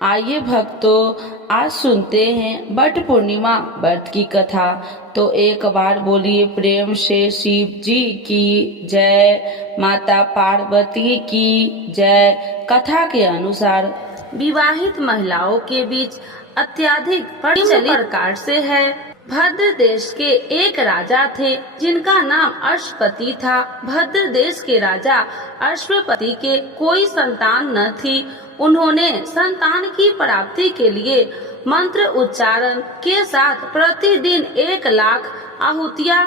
आइए भक्तों, आज सुनते हैं वट पूर्णिमा व्रत की कथा। तो एक बार बोलिए प्रेम से शिव जी की जय, माता पार्वती की जय। कथा के अनुसार विवाहित महिलाओं के बीच अत्यधिक प्रचलित प्रकार से है। भद्र देश के एक राजा थे जिनका नाम अश्वपति था। भद्र देश के राजा अश्वपति के कोई संतान न थी। उन्होंने संतान की प्राप्ति के लिए मंत्र उच्चारण के साथ प्रतिदिन 1,00,000 आहुतियाँ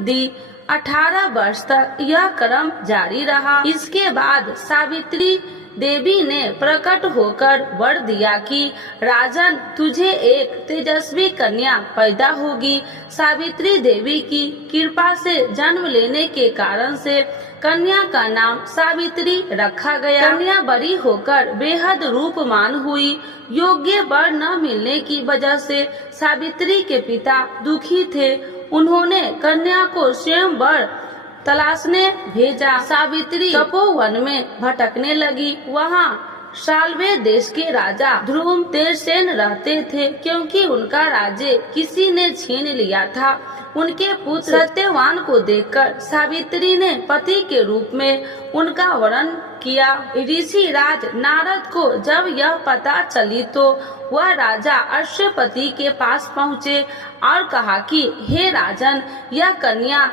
दी। 18 वर्ष तक यह क्रम जारी रहा। इसके बाद सावित्री देवी ने प्रकट होकर वर दिया कि राजन, तुझे एक तेजस्वी कन्या पैदा होगी। सावित्री देवी की कृपा से जन्म लेने के कारण से कन्या का नाम सावित्री रखा गया। कन्या बड़ी होकर बेहद रूपमान हुई। योग्य वर न मिलने की वजह से सावित्री के पिता दुखी थे। उन्होंने कन्या को स्वयं वर तलाशने भेजा। सावित्री तपोवन में भटकने लगी। वहाँ शाल्वे देश के राजा ध्रुव तेरसेन रहते थे। क्योंकि उनका राज्य किसी ने छीन लिया था, उनके पुत्र सत्यवान को देखकर सावित्री ने पति के रूप में उनका वरण किया। ऋषि राज नारद को जब यह पता चली तो वह राजा अश्वपति के पास पहुँचे और कहा कि हे राजन, यह कन्या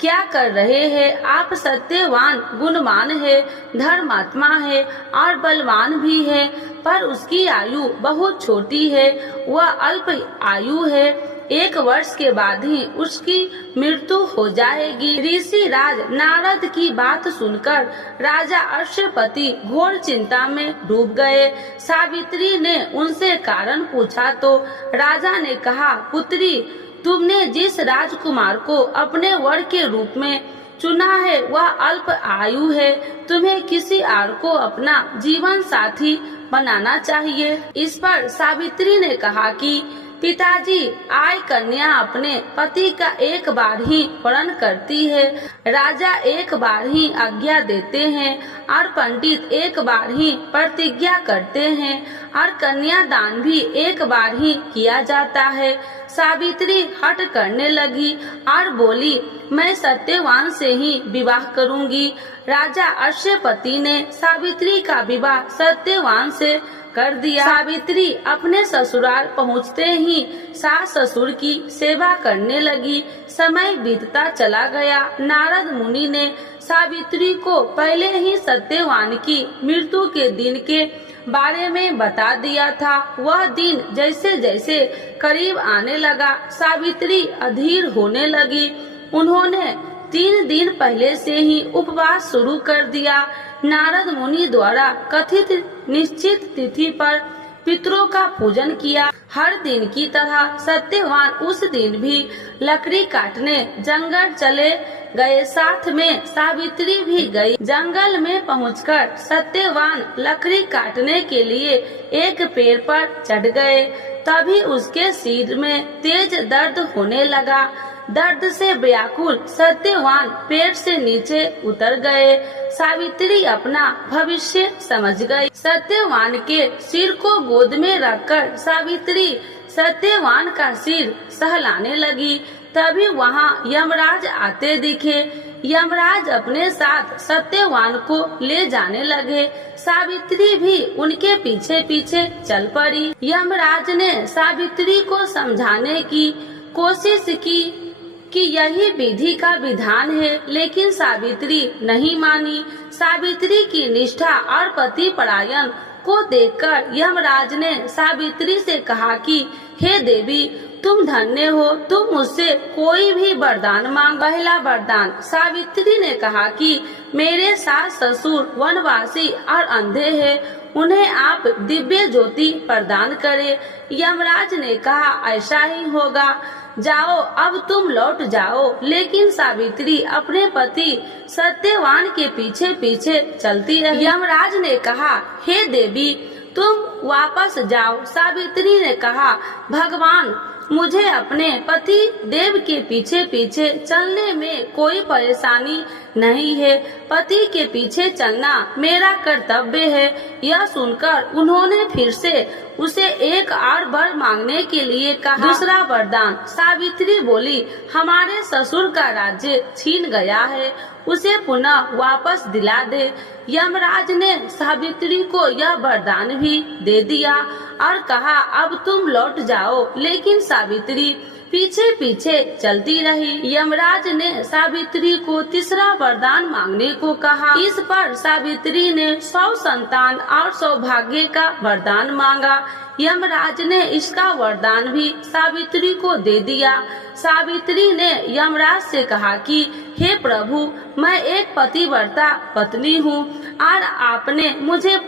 क्या कर रहे हैं? आप सत्यवान गुणवान है, धर्मात्मा है और बलवान भी है, पर उसकी आयु बहुत छोटी है। वह अल्प आयु है। 1 वर्ष के बाद ही उसकी मृत्यु हो जाएगी। ऋषि राज नारद की बात सुनकर राजा अश्वपति घोर चिंता में डूब गए। सावित्री ने उनसे कारण पूछा तो राजा ने कहा, पुत्री, तुमने जिस राजकुमार को अपने वर के रूप में चुना है वह अल्प आयु है। तुम्हें किसी और को अपना जीवन साथी बनाना चाहिए। इस पर सावित्री ने कहा कि पिताजी, आय कन्या अपने पति का एक बार ही वरण करती है, राजा एक बार ही आज्ञा देते हैं और पंडित एक बार ही प्रतिज्ञा करते हैं और कन्यादान भी एक बार ही किया जाता है। सावित्री हठ करने लगी और बोली, मैं सत्यवान से ही विवाह करूंगी। राजा अश्वपति ने सावित्री का विवाह सत्यवान से कर दिया। सावित्री अपने ससुराल पहुँचते ही सास ससुर की सेवा करने लगी। समय बीतता चला गया। नारद मुनि ने सावित्री को पहले ही सत्यवान की मृत्यु के दिन के बारे में बता दिया था। वह दिन जैसे जैसे करीब आने लगा, सावित्री अधीर होने लगी। उन्होंने 3 दिन पहले से ही उपवास शुरू कर दिया। नारद मुनि द्वारा कथित निश्चित तिथि पर पितरों का पूजन किया। हर दिन की तरह सत्यवान उस दिन भी लकड़ी काटने जंगल चले गए। साथ में सावित्री भी गई। जंगल में पहुंचकर सत्यवान लकड़ी काटने के लिए एक पेड़ पर चढ़ गए। तभी उसके सिर में तेज दर्द होने लगा। दर्द से व्याकुल सत्यवान पेड़ से नीचे उतर गए। सावित्री अपना भविष्य समझ गई। सत्यवान के सिर को गोद में रखकर सावित्री सत्यवान का सिर सहलाने लगी। तभी वहाँ यमराज आते दिखे। यमराज अपने साथ सत्यवान को ले जाने लगे। सावित्री भी उनके पीछे पीछे चल पड़ी। यमराज ने सावित्री को समझाने की कोशिश की कि यही विधि का विधान है, लेकिन सावित्री नहीं मानी। सावित्री की निष्ठा और पति परायण को देखकर यमराज ने सावित्री से कहा कि हे देवी, तुम धन्य हो, तुम मुझसे कोई भी वरदान मांग। पहला वरदान। सावित्री ने कहा कि मेरे सास ससुर वनवासी और अंधे हैं, उन्हें आप दिव्य ज्योति प्रदान करें। यमराज ने कहा, ऐसा ही होगा, जाओ, अब तुम लौट जाओ। लेकिन सावित्री अपने पति सत्यवान के पीछे पीछे चलती रही। यमराज ने कहा, हे देवी, तुम वापस जाओ। सावित्री ने कहा, भगवान, मुझे अपने पति देव के पीछे पीछे चलने में कोई परेशानी नहीं है। पति के पीछे चलना मेरा कर्तव्य है। यह सुनकर उन्होंने फिर से उसे एक और वर मांगने के लिए कहा। दूसरा वरदान। सावित्री बोली, हमारे ससुर का राज्य छीन गया है, उसे पुनः वापस दिला दे। यमराज ने सावित्री को यह वरदान भी दे दिया और कहा, अब तुम लौट जाओ। लेकिन सावित्री पीछे पीछे चलती रही। यमराज ने सावित्री को तीसरा वरदान मांगने को कहा। इस पर सावित्री ने 100 संतान और सौभाग्य का वरदान मांगा। यमराज ने इसका वरदान भी सावित्री को दे दिया। सावित्री ने यमराज से कहा कि हे प्रभु, मैं एक पतिव्रता पत्नी हूँ और आपने मुझे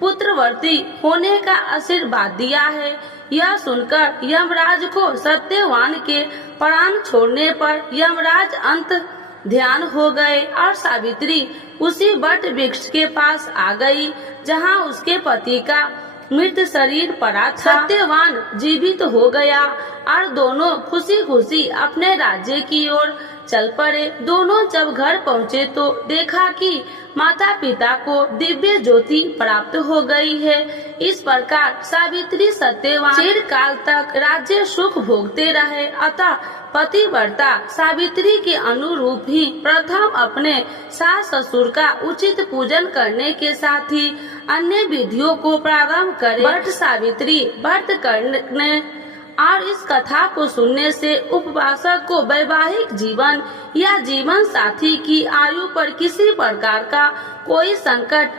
पुत्रवती होने का आशीर्वाद दिया है। यह सुनकर यमराज को सत्यवान के प्राण छोड़ने पर यमराज अंत ध्यान हो गए और सावित्री उसी वट वृक्ष के पास आ गई जहाँ उसके पति का मृत शरीर पड़ा था। सत्यवान जीवित हो गया और दोनों खुशी खुशी अपने राज्य की ओर चल पड़े। दोनों जब घर पहुँचे तो देखा कि माता पिता को दिव्य ज्योति प्राप्त हो गई है। इस प्रकार सावित्री सत्यवान चिरकाल तक राज्य सुख भोगते रहे। अतः पतिव्रता सावित्री के अनुरूप ही प्रथम अपने सास ससुर का उचित पूजन करने के साथ ही अन्य विधियों को प्रारंभ करे। व्रत सावित्री व्रत करने और इस कथा को सुनने से उपवासक को वैवाहिक जीवन या जीवन साथी की आयु पर किसी प्रकार का कोई संकट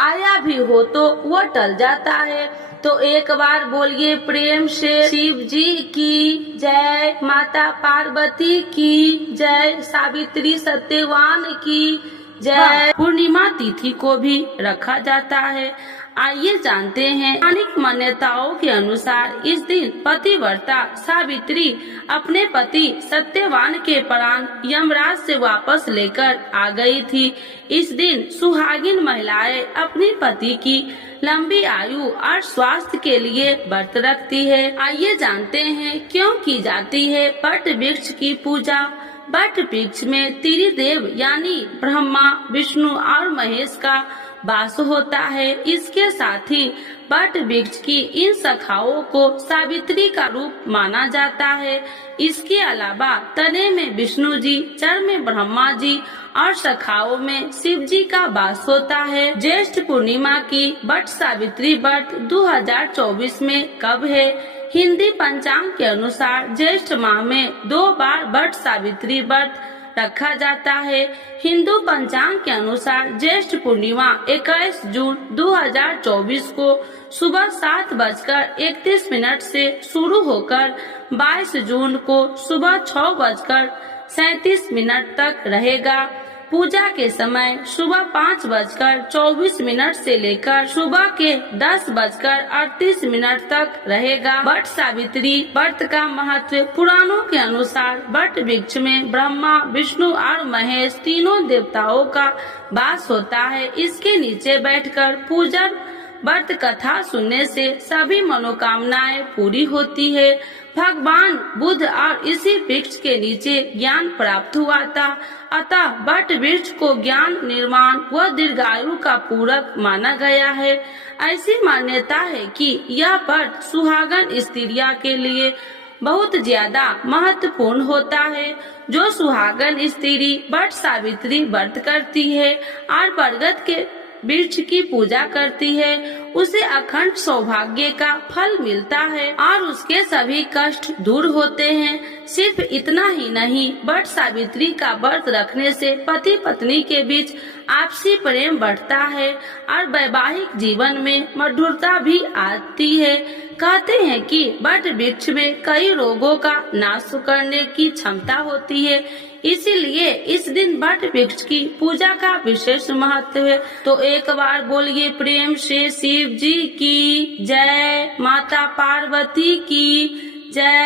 आया भी हो तो वह टल जाता है। तो एक बार बोलिए प्रेम से शिव जी की जय, माता पार्वती की जय, सावित्री सत्यवान की जय। पूर्णिमा तिथि को भी रखा जाता है। आइए जानते हैं पौराणिक मान्यताओं के अनुसार इस दिन पतिव्रता सावित्री अपने पति सत्यवान के प्राण यमराज से वापस लेकर आ गई थी। इस दिन सुहागिन महिलाएं अपने पति की लंबी आयु और स्वास्थ्य के लिए व्रत रखती है। आइए जानते हैं क्यों की जाती है वट वृक्ष की पूजा। वट वृक्ष में त्रिदेव यानी ब्रह्मा, विष्णु और महेश का वास होता है। इसके साथ ही वट वृक्ष की इन शाखाओं को सावित्री का रूप माना जाता है। इसके अलावा तने में विष्णु जी, जड़ में ब्रह्मा जी और शाखाओं में शिव जी का वास होता है। ज्येष्ठ पूर्णिमा की वट सावित्री व्रत 2024 में कब है? हिंदी पंचांग के अनुसार ज्येष्ठ माह में 2 बार वट सावित्री व्रत रखा जाता है। हिंदू पंचांग के अनुसार ज्येष्ठ पूर्णिमा 21 जून 2024 को सुबह 7:31 से शुरू होकर 22 जून को सुबह 6:37 तक रहेगा। पूजा के समय सुबह 5:24 से लेकर सुबह के 10:38 तक रहेगा। वट सावित्री व्रत का महत्व पुराणों के अनुसार वट वृक्ष में ब्रह्मा, विष्णु और महेश तीनों देवताओं का वास होता है। इसके नीचे बैठकर पूजन व्रत कथा सुनने से सभी मनोकामनाएं पूरी होती है। भगवान बुद्ध और इसी वृक्ष के नीचे ज्ञान प्राप्त हुआ था। अतः वट वृक्ष को ज्ञान, निर्माण व दीर्घायु का पूरक माना गया है। ऐसी मान्यता है कि यह व्रत सुहागन स्त्रियों के लिए बहुत ज्यादा महत्वपूर्ण होता है। जो सुहागन स्त्री वट सावित्री व्रत करती है और बरगद के वृक्ष की पूजा करती है, उसे अखंड सौभाग्य का फल मिलता है और उसके सभी कष्ट दूर होते हैं। सिर्फ इतना ही नहीं, वट सावित्री का व्रत रखने से पति पत्नी के बीच आपसी प्रेम बढ़ता है और वैवाहिक जीवन में मधुरता भी आती है। कहते हैं कि वट वृक्ष में कई रोगों का नाश करने की क्षमता होती है, इसीलिए इस दिन वट वृक्ष की पूजा का विशेष महत्व है। तो एक बार बोलिए प्रेम से शिव जी की जय, माता पार्वती की जय।